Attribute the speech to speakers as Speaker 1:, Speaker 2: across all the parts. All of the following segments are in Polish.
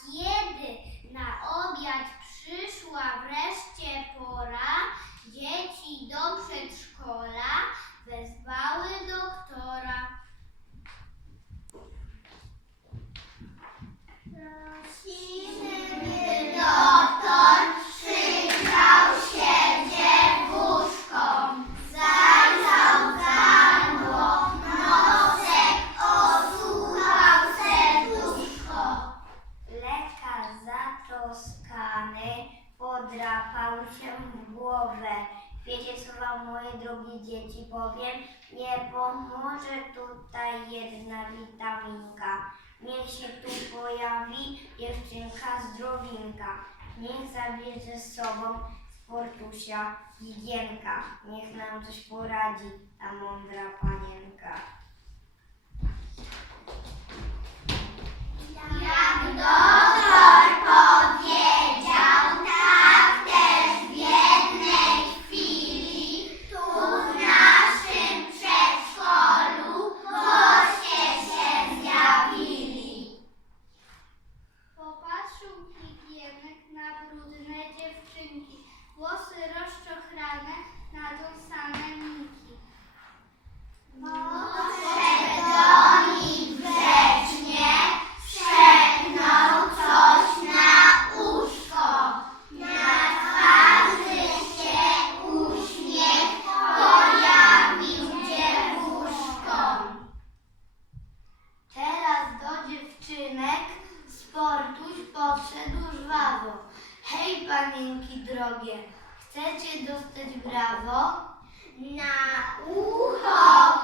Speaker 1: kiedy na podrapał się w głowę. Wiecie co wam, moje drogie dzieci, powiem? Nie pomoże tutaj jedna witaminka. Niech się tu pojawi dziewczynka zdrowinka. Niech zabierze z sobą sportusia higienka. Niech nam coś poradzi ta mądra panienka. Jak do... wrogie. Chcecie dostać brawo? Na ucho!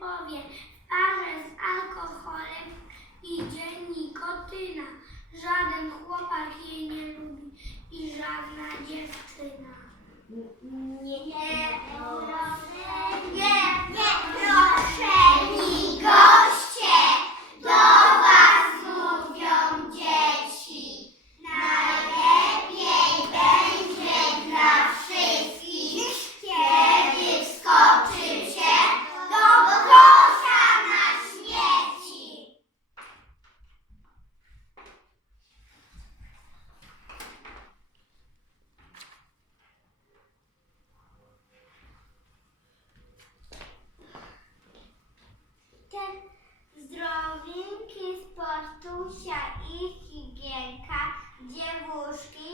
Speaker 2: Powie. W parze z alkoholem idzie nikotyna. Żaden chłopak jej nie lubi i żadna dziewczyna.
Speaker 3: Nie, nie, nie, nie, proszeni Девушки.